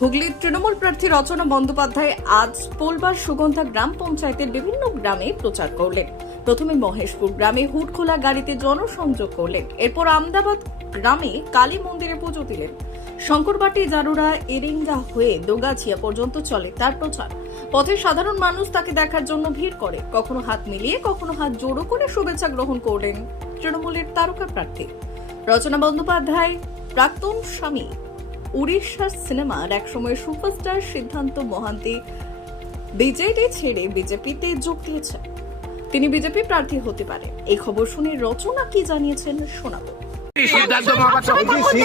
হুগলির তৃণমূল প্রার্থী রচনা বন্দ্যোপাধ্যায় আজ পোলবার সুগন্ধা গ্রাম পঞ্চায়েতের বিভিন্ন গ্রামে প্রচার করলেন। প্রথমে মহেশপুর গ্রামে হুটখোলা গাড়িতে জনসংযোগ করলেন। এরপর আমদাবাদ গ্রামে কালী মন্দিরে পুজো দিলেন। শঙ্করবাটি জারুরা এরিঙ্গা হয়ে দোগাছিয়া পর্যন্ত চলে তার প্রচার। পথে সাধারণ মানুষ তাকে দেখার জন্য ভিড় করে। কখনো হাত মিলিয়ে, কখনো হাত জোড়ো করে শুভেচ্ছা গ্রহণ করলেন তৃণমূলের তারকা প্রার্থী। রচনা বন্দ্যোপাধ্যায়, প্রাক্তন স্বামী উড়িষ্যার সিনেমার একসময় সুপারস্টার সিদ্ধান্ত মহান্তি বিজেডি ছেড়ে বিজেপিতে যোগ দিয়েছেন। তিনি বিজেপি প্রার্থী হতে পারে। এই খবর শুনে রচনা কি জানিয়েছেন শোনাবো। সিদ্ধান্ত মহাপাত্র।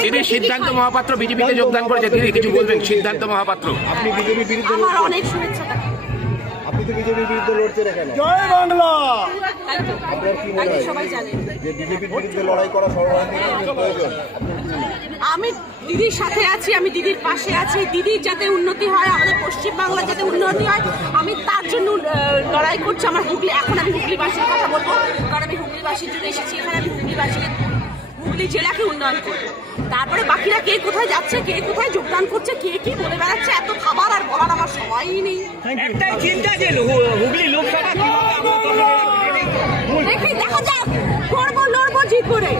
তিনি সিদ্ধান্ত মহাপাত্র বিজেপিতে যোগদান করেছে তিনি কিছু বলবেন সিদ্ধান্ত মহাপাত্র। আপনি বিজেপির বিরুদ্ধে আমার অনেক শুভেচ্ছা বিজেপির বিরুদ্ধে এখানে জয় বাংলা! আপনার কি মনে হয় যে বিজেপির বিরুদ্ধে লড়াই করা প্রয়োজন? আমি দিদির সাথে আছি আমি দিদির পাশে আছি। দিদির যাতে উন্নতি হয় আমাদের পশ্চিম বাংলার যাতে উন্নতি হয় আমি তার জন্য লড়াই করছি। আমার হুগলি এখন আমি হুগলিবাসীর কথা বলব। কারণ আমি হুগলিবাসীর জন্য এসেছি এখানে আমি হুগলিবাসীকে হুগলি জেলাকে উন্নয়ন করব। তারপরে বাকিরা কে কোথায় যাচ্ছে কে কোথায় যোগদান করছে কে কি বলে নেই একটাই চিন্তা যে হুগলি লোকসভা কীভাবে আমরা দখলে- দেখি দেখা যাক। করব লড়বো জি করে।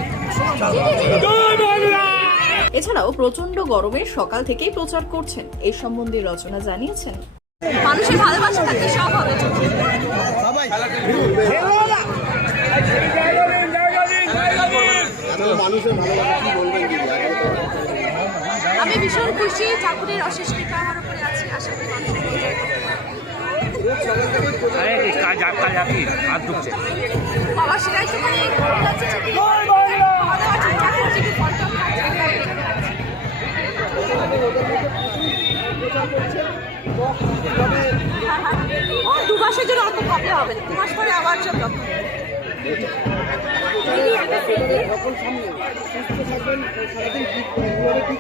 এছাড়াও প্রচণ্ড গরমে সকাল থেকেই প্রচার করছেন। এই সম্বন্ধে রচনা জানিয়েছেন। মানুষের ভালোবাসা থাকলে সব হবে। মানুষের ভালোবাসা কি বলবেন? ভীষণ খুশি ঠাকুরের অশেষ কৃপা আমার উপরে আছে আশা করি বাবা সেটাই মানে? ও দু মাসের জন্য অত ভাবলে হবে দু মাস পরে আবার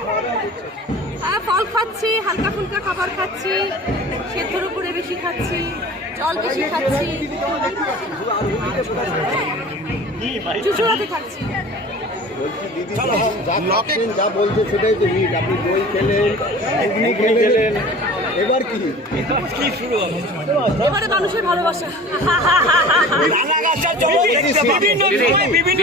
ফল খাচ্ছি হালকা ফুলকা খাবার খাচ্ছি সেদ্ধর উপরে বেশি খাচ্ছি জল বেশি খাচ্ছি। চুচুড়াতে খাচ্ছি। যা বলছে সেটাই তো হিট। আপনি দই খেলেন ঘুগনি খেলেন। এবার কি? কি শুরু হবে? এবারে মানুষের ভালোবাসা। বিভিন্ন সময় বিভিন্ন